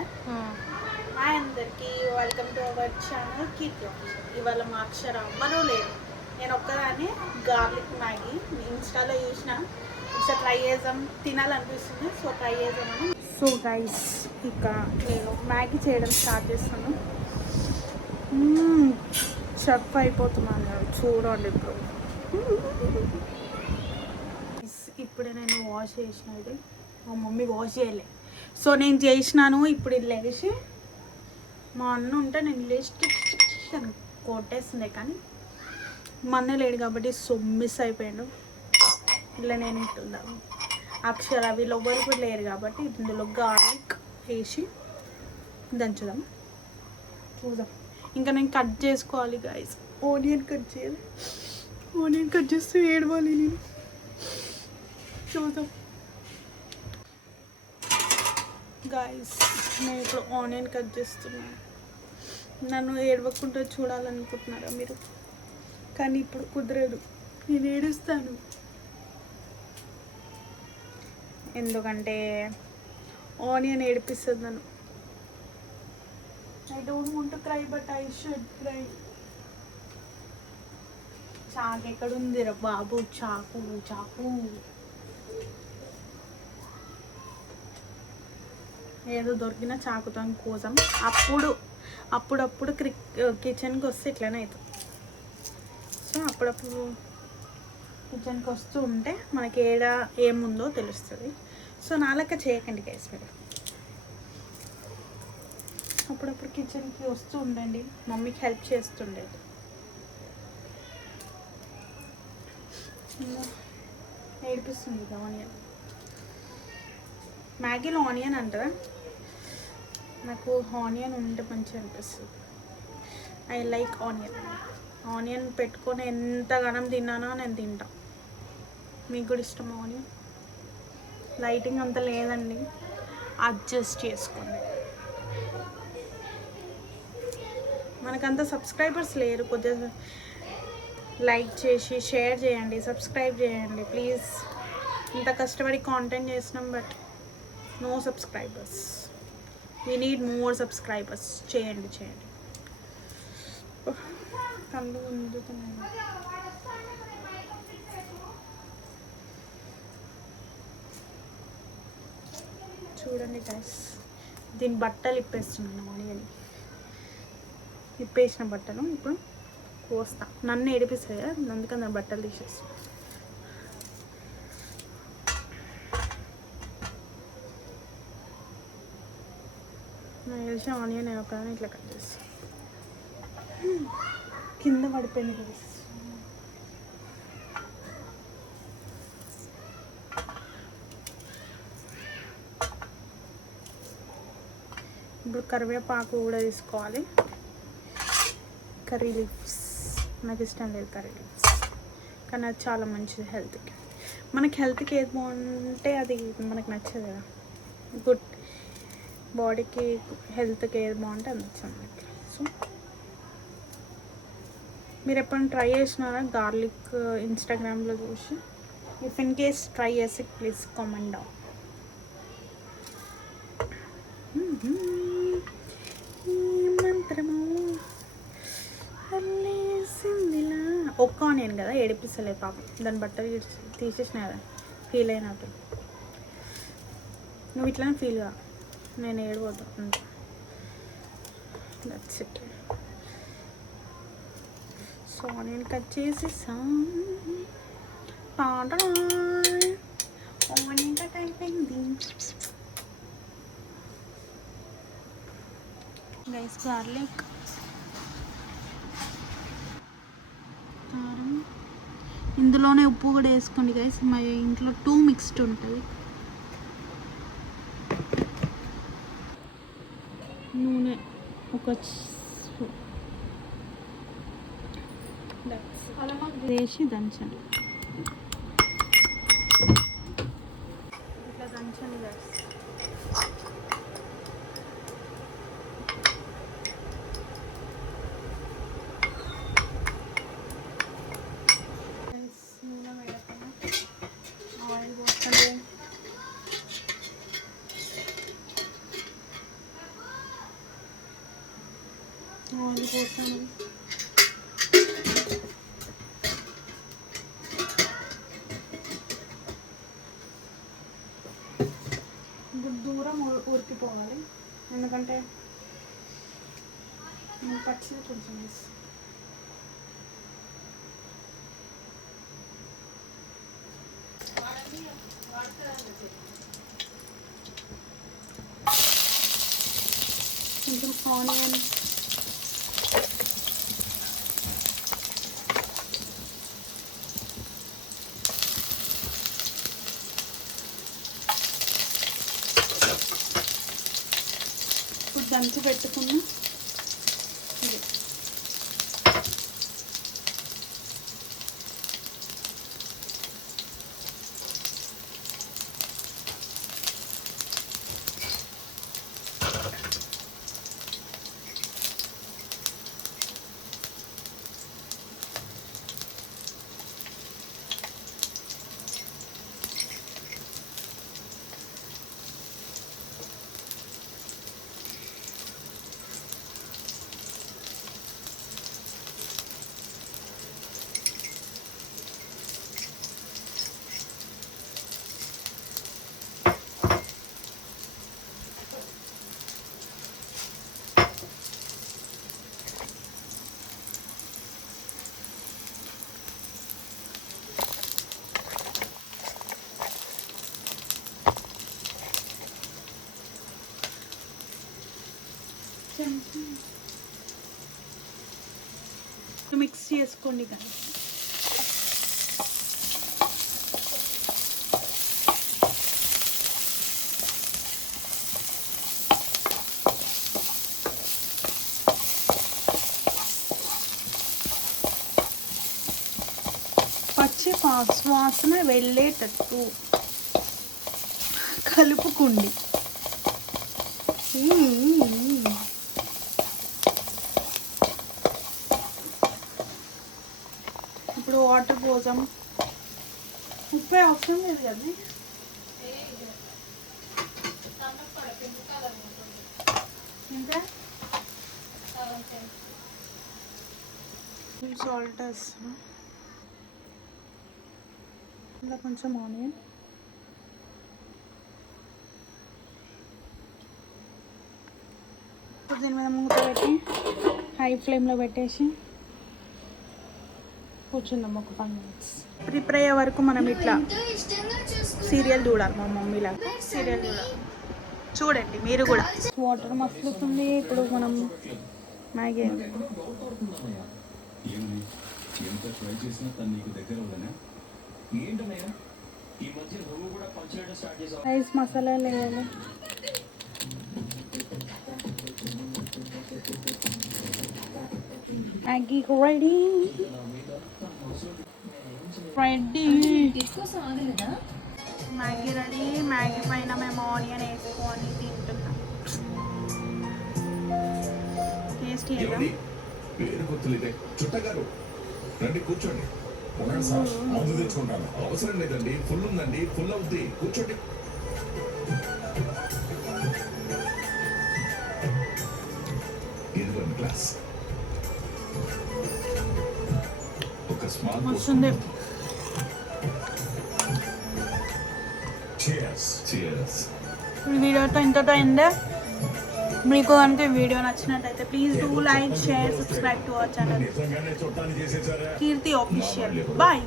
Channel. Hi అందరికీ, welcome to our channel Keerthi official. ఇవాళ మా అక్షర అమ్మను లేదు, నేను ఒక్కదాన్ని గార్లిక్ మ్యాగీ ఇన్స్టాలో చూసిన, ఒకసారి ట్రై చేద్దాం, తినాలనిపిస్తుంది, సో ట్రై చేద్దామని. సో గైస్, ఇక నేను మ్యాగీ చేయడం స్టార్ట్ చేస్తాను. షెఫ్ అయిపోతున్నాను చూడండి. ఇప్పుడే నేను వాష్ చేసినది, మా మమ్మీ వాష్ చేయలే, సో నేను చేసినాను. ఇప్పుడు ఇది లేచి మా అన్న ఉంటే నేను లేచి కొట్టేస్తుండే, కానీ మా అన్న లేడు కాబట్టి సో మిస్ అయిపోయాడు. ఇలా నేను ఇంటున్నాను. అక్షర వీళ్ళు ఎవ్వరు కూడా లేరు కాబట్టి ఇందులో గార్లిక్ వేసి దంచుదాం, చూద్దాం. ఇంకా నేను కట్ చేసుకోవాలి గైస్, ఆనియన్ కట్ చేయాలి. ఆనియన్ కట్ చేస్తే ఏడవాలి నేను, చూద్దాం గాయస్. నేను ఇప్పుడు ఆనియన్ కట్ చేస్తున్నాను. నన్ను ఏడవకుండా చూడాలనుకుంటున్నారా మీరు? కానీ ఇప్పుడు కుదరదు, నేను ఏడుస్తాను. ఎందుకంటే ఆనియన్ ఏడిపిస్తుంది నన్ను. I don't want to cry but I should cry. చాకు ఎక్కడుందిరా బాబు? చాకు చాకు ఏదో దొరికిన చాకుతో కోసం అప్పుడప్పుడు కిచెన్కి వస్తే ఇట్లనే అవుతుంది. సో అప్పుడప్పుడు కిచెన్కి వస్తూ ఉంటే మనకి ఏముందో తెలుస్తుంది. సో నాలక చేయకండి గైస్ మీరు. అప్పుడప్పుడు కిచెన్కి వస్తూ ఉండండి, మమ్మీకి హెల్ప్ చేస్తుండేది. ఏడిపిస్తుంది ఇది ఆనియన్. మ్యాగీలో ఆనియన్ అంటారా? నాకు ఆనియన్ ఉంటే మంచిగా అనిపిస్తుంది. I like onion. ఆనియన్ పెట్టుకొని ఎంతగానం తిన్నానో నేను తింటా. మీకు కూడా ఇష్టం ఆనియన్? లైటింగ్ అంత లేదండి, అడ్జస్ట్ చేసుకోండి. మనకంత సబ్స్క్రైబర్స్ లేరు, కొద్దిగా లైక్ చేసి షేర్ చేయండి, సబ్స్క్రైబ్ చేయండి ప్లీజ్. ఇంత కష్టపడి కాంటెంట్ చేసినాం, but no subscribers. We need more subscribers. చేయండి. కళ్ళు ఉండుతున్నాయి. చూడండి గైస్, దీని బట్టలు ఇప్పేస్తున్నాను. ఆనియన్ ఇప్పేసిన బట్టలు ఇప్పుడు కోస్తా. నన్ను ఏడిపిస్తాయి కదా, అందుకని నా బట్టలు తీసేస్తాను. నాకు తెలిసి ఆనియన్ నేను ఒకదాన్ని ఇట్లా కట్ చేస్తాను. కింద పడిపోయింది కదా. ఇప్పుడు కరివేపాకు కూడా తీసుకోవాలి. కర్రీ లీవ్స్ నాకు ఇష్టం లేదు, కర్రీ లీవ్స్, కానీ అది చాలా మంచిది హెల్త్కి. మనకి హెల్త్కి ఏది బాగుంటే అది మనకు నచ్చదు కదా. గుడ్ బాడీకి హెల్త్కి ఏది బాగుంటే అది నచ్చదు మనకి. సో మీరు ఎప్పుడైనా ట్రై చేసినారా గార్లిక్? ఇన్స్టాగ్రామ్లో చూసి, ఇఫ్ ఇన్ కేస్ ట్రై చేసి ప్లీజ్ కామెంట్ డౌన్. మంత్రము ఒక్క ఆనియన్ కదా, ఏడిపిస్తలే పాపం. దాని బట్టలు తీసేసిన కదా, ఫీల్ అయినట్టు. నువ్వు ఇట్లానే ఫీల్గా, నేను ఏడవద్దు అంతే. That's it. So onion cut చేసేసా. ఆనియన్ కట్ అయిపోయింది గైస్. గార్లిక్, కారం, ఇందులోనే ఉప్పు కూడా వేసుకోండి గైస్. మా ఇంట్లో 2 మిక్స్డ్ ఉంటుంది. నూనె ఒక వేసి దంచండి. ఇట్లా దంచండి గైస్. ఆయిల్ పోస్తుంది. ఆయిల్ పోసాను. ఇప్పుడు దూరం ఉరికిపోవాలి, ఎందుకంటే పచ్చిది కొంచెం వేసి కొంచెం ఆనియన్, ఇప్పుడు దంచి పెట్టుకున్న ఇది మిక్స్ చేసుకోండి కదా. పచ్చి వాసన వెళ్ళేటట్టు కలుపుకోండి. ఇప్పుడు వాటర్ పోసాం. ఉప్పు అవసరం లేదు కదా, ఇంకా సాల్ట్ వేస్తాం. ఇలా కొంచెం ఆనియన్, ఇప్పుడు దీని మీద మూత పెట్టి హై ఫ్లేమ్లో పెట్టేసి కూర్చుందాం ఒక 5 minutes. ప్రిపేర్ అయ్యే వరకు మనం ఇట్లా సీరియల్ చూడాలి. మా మమ్మీలా సీరియల్ చూడాలి. చూడండి మీరు కూడా. వాటర్ మసులుతుంది. ఇప్పుడు మనం మ్యాగీ రైస్ మసాలా వేయాలి. Maggi ready. Maggi ready. Maggi పైన మేము ఆనియన్ వేసుకొని తింటున్నాం. టేస్టీ చుట్టగారు రండి కూర్చోండి. ముందు తెచ్చుకుంటాను. అవసరం లేదండి, ఫుల్ ఉందండి, ఫుల్ అవుద్ది, కూర్చోండి. ఇదిగోండి గ్లాస్. ఒక స్మాల్ వస్తుంది. ఈ వీడియోతో ఇంతతో అయిందే. మీకు కనుక ఈ వీడియో నచ్చినట్టయితే please do like, share, subscribe to our channel Keerthi official. Bye.